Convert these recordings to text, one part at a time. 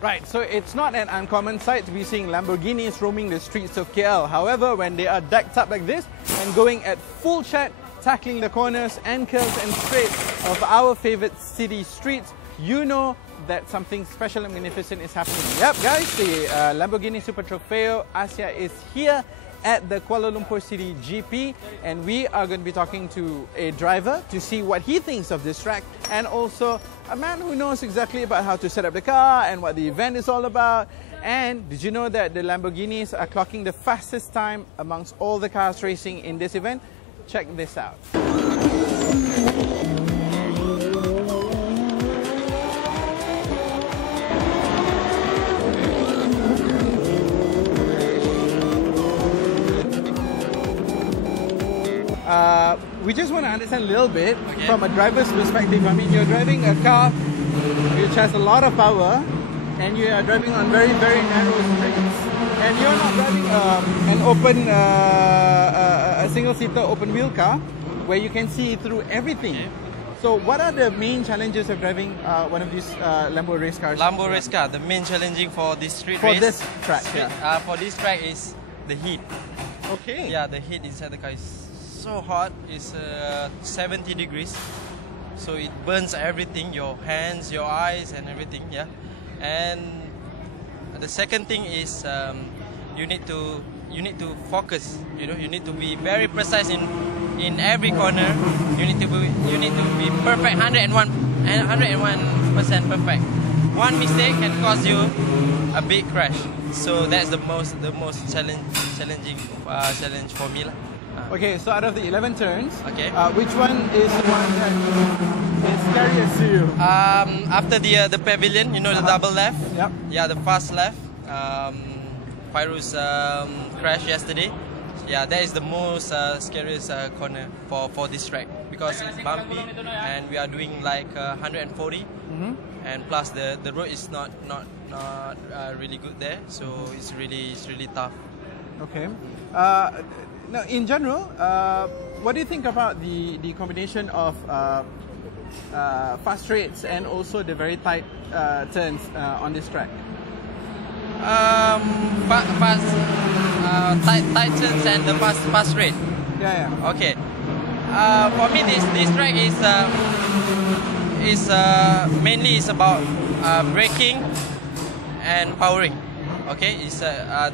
Right, so it's not an uncommon sight to be seeing Lamborghinis roaming the streets of KL. However, when they are decked up like this and going at full chat, tackling the corners and curves and straights of our favorite city streets, you know that something special and magnificent is happening. Yep, guys, the Lamborghini Super Trofeo Asia is here at the Kuala Lumpur City GP, and we are going to be talking to a driver to see what he thinks of this track, and also a man who knows exactly about how to set up the car and what the event is all about. And did you know that the Lamborghinis are clocking the fastest time amongst all the cars racing in this event? Check this out. We just want to understand a little bit from a driver's perspective. I mean, you're driving a car which has a lot of power, and you are driving on very, very narrow streets, and you're not driving an open, a single-seater open-wheel car where you can see through everything. So what are the main challenges of driving one of these Lambo race cars? Lambo race car, the main challenging for this street for race. This track, for this track is the heat. Okay. Yeah, the heat inside the car is so hot. It's 70 degrees, so it burns everything, your hands, your eyes, and everything. Yeah, and the second thing is you need to focus. You know, you need to be very precise in every corner. You need to be perfect, 101% perfect. One mistake can cause you a big crash. So that's the most challenging challenge for me lah. Okay, so out of the 11 turns, which one is the one that is scariest to you? After the pavilion, you know, the double left. Yep. Yeah, the fast left. Pyro's crash yesterday. Yeah, that is the most scariest corner for this track, because it's bumpy and we are doing like 140, and plus the road is not really good there, so it's really tough. Okay. Now, in general, what do you think about the combination of fast straights and also the very tight turns on this track? Tight turns and the fast straight. Yeah. Okay. For me, this track is mainly is about braking and powering. Okay, it's there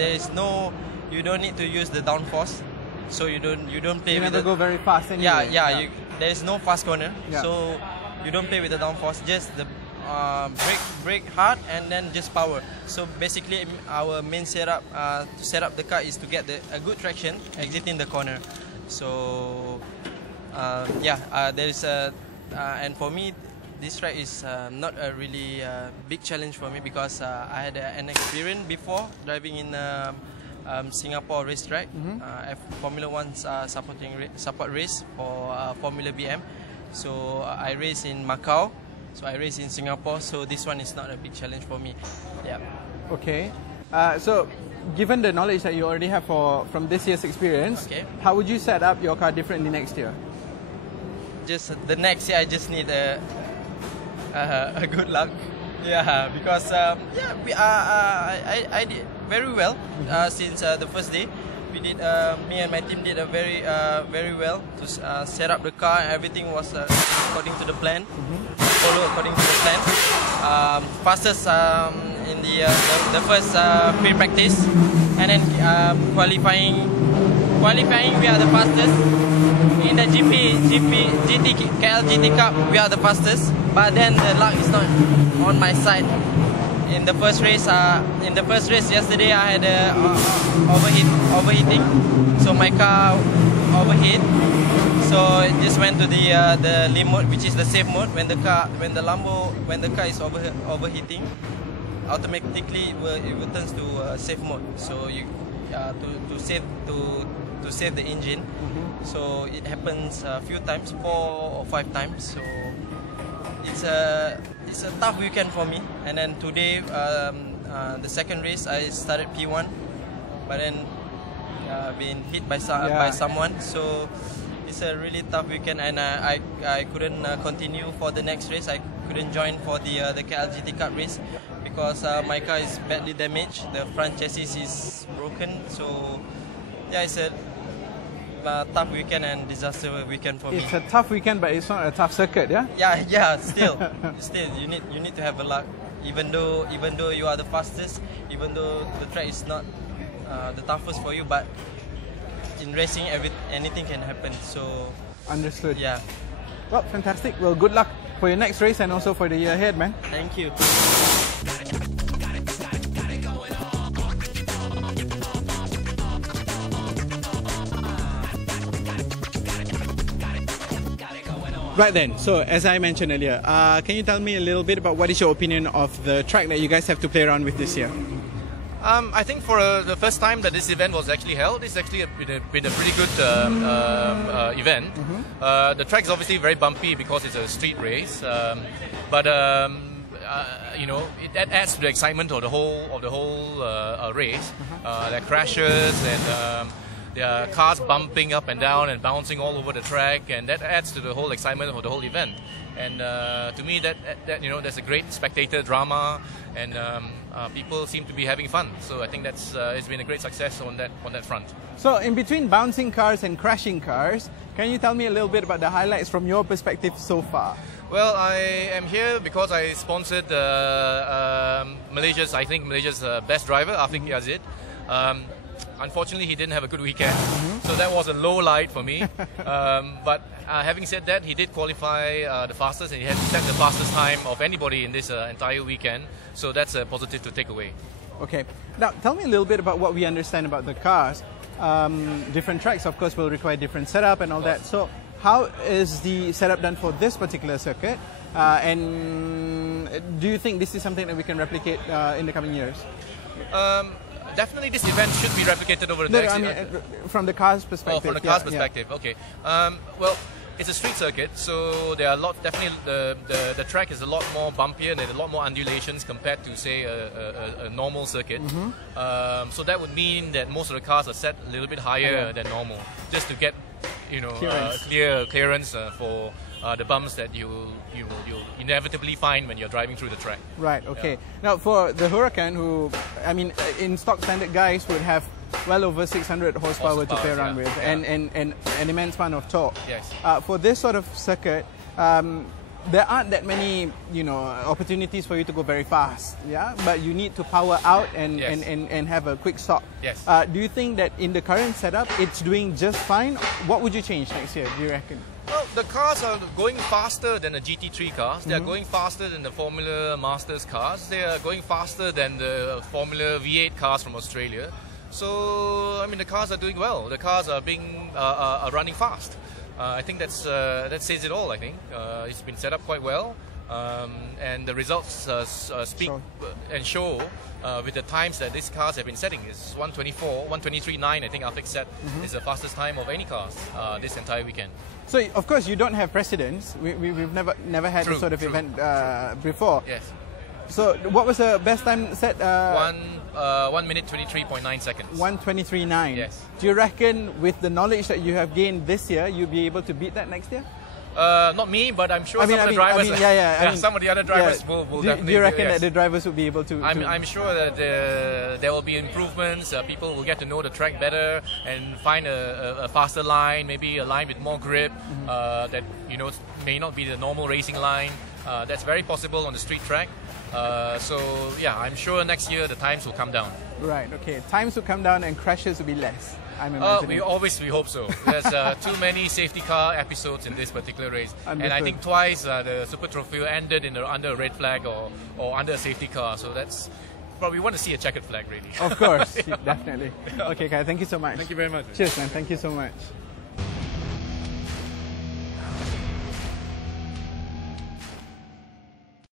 is no. You don't need to use the downforce, so you don't play with it. You never go very fast anyway. Yeah. There is no fast corner, so you don't play with the downforce. Just the brake hard and then just power. So basically, our main setup to set up the car is to get a good traction exiting the corner. So there is and for me, this track is not a really big challenge for me, because I had an experience before driving in Singapore racetrack, Formula 1's support race for Formula BM. So I race in Macau, so I race in Singapore, so this one is not a big challenge for me. Yeah. Okay. So given the knowledge that you already have from this year's experience, how would you set up your car differently next year? Just the next year, I just need a good luck. Yeah, because I did very well since the first day. We did, me and my team did a very well to set up the car. Everything was according to the plan. Follow according to the plan. Fastest in the first pre-practice, and then qualifying we are the fastest. In the KL GT Cup, we are the fastest, but then the luck is not on my side. In the first race yesterday, I had overheating, so my car overheat. So it just went to the limb mode, which is the safe mode. When the car is overheating, automatically it returns to safe mode. So you to save the engine. So it happens a few times, 4 or 5 times. So it's a tough weekend for me. And then today, the second race, I started P1, but then been hit by someone. So it's a really tough weekend, and I couldn't continue for the next race. I couldn't join for the KL GT Cup race because my car is badly damaged. The front chassis is broken. So yeah, it's a tough weekend and disaster weekend for me. It's a tough weekend, but it's not a tough circuit, yeah? Yeah. Still, you need to have a luck. Even though you are the fastest, even though the track is not the toughest for you, but in racing, anything can happen. So understood. Yeah. Well, fantastic. Well, good luck for your next race and also for the year ahead, man. Thank you. Right then, so as I mentioned earlier, can you tell me a little bit about what is your opinion of the track that you guys have to play around with this year? I think for the first time that this event was actually held, it's actually been a pretty good event. The track is obviously very bumpy because it's a street race, but you know, that adds to the excitement of the whole race. There are crashes and there are cars bumping up and down and bouncing all over the track, and that adds to the whole excitement of the whole event. And to me, that you know, there's a great spectator drama, and people seem to be having fun. So I think it's been a great success on that front. So in between bouncing cars and crashing cars, can you tell me a little bit about the highlights from your perspective so far? Well, I am here because I sponsored Malaysia's best driver, Afiq Yazid. Unfortunately, he didn't have a good weekend, so that was a low light for me. But having said that, he did qualify the fastest, and he had set the fastest time of anybody in this entire weekend. So that's a positive to take away. Okay. Now, tell me a little bit about what we understand about the cars. Different tracks, of course, will require different setup and all that. So how is the setup done for this particular circuit? And do you think this is something that we can replicate in the coming years? Definitely, this event should be replicated over the next year. From the car's perspective. Oh, from the car's perspective, yeah. Okay. Well, it's a street circuit, so there are definitely the track is a lot more bumpier and there's a lot more undulations compared to, say, a normal circuit. So that would mean that most of the cars are set a little bit higher than normal, just to get, you know, clearance for the bumps that you'll inevitably find when you're driving through the track. Right, okay. Yeah. Now for the Huracan, who, I mean, in stock standard guys would have well over 600 horsepower to play around with, and an immense amount of torque. Yes. For this sort of circuit, there aren't that many, you know, opportunities for you to go very fast, yeah? But you need to power out and have a quick stop. Yes. Do you think that in the current setup, it's doing just fine? What would you change next year, do you reckon? Well, the cars are going faster than the GT3 cars. They are going faster than the Formula Masters cars. They are going faster than the Formula V8 cars from Australia. So, I mean, the cars are doing well. The cars are are running fast. I think that says it all. I think it's been set up quite well, and the results speak and show with the times that these cars have been setting. It's 123.9. I think Afiq said is the fastest time of any cars this entire weekend. So, of course, you don't have precedents. We've never had this sort of event before. Yes. So, what was the best time set? 1 minute 23.9 seconds. 1:23.9. Yes. Do you reckon, with the knowledge that you have gained this year, you'll be able to beat that next year? Not me, but I'm sure some of the drivers. Some of the other drivers will definitely. Do you reckon that the drivers will be able to? I'm sure that there will be improvements. People will get to know the track better and find a faster line, maybe a line with more grip that, you know, may not be the normal racing line. That's very possible on the street track. So yeah, I'm sure next year the times will come down. Right. Okay. Times will come down and crashes will be less. I'm imagining. We hope so. There's too many safety car episodes in this particular race, and I think twice the Super Trofeo ended under a red flag or under a safety car. So that's probably, we want to see a checkered flag, really. Of course, definitely. Okay, Kai, thank you so much. Thank you very much. Cheers, man. Thank you so much.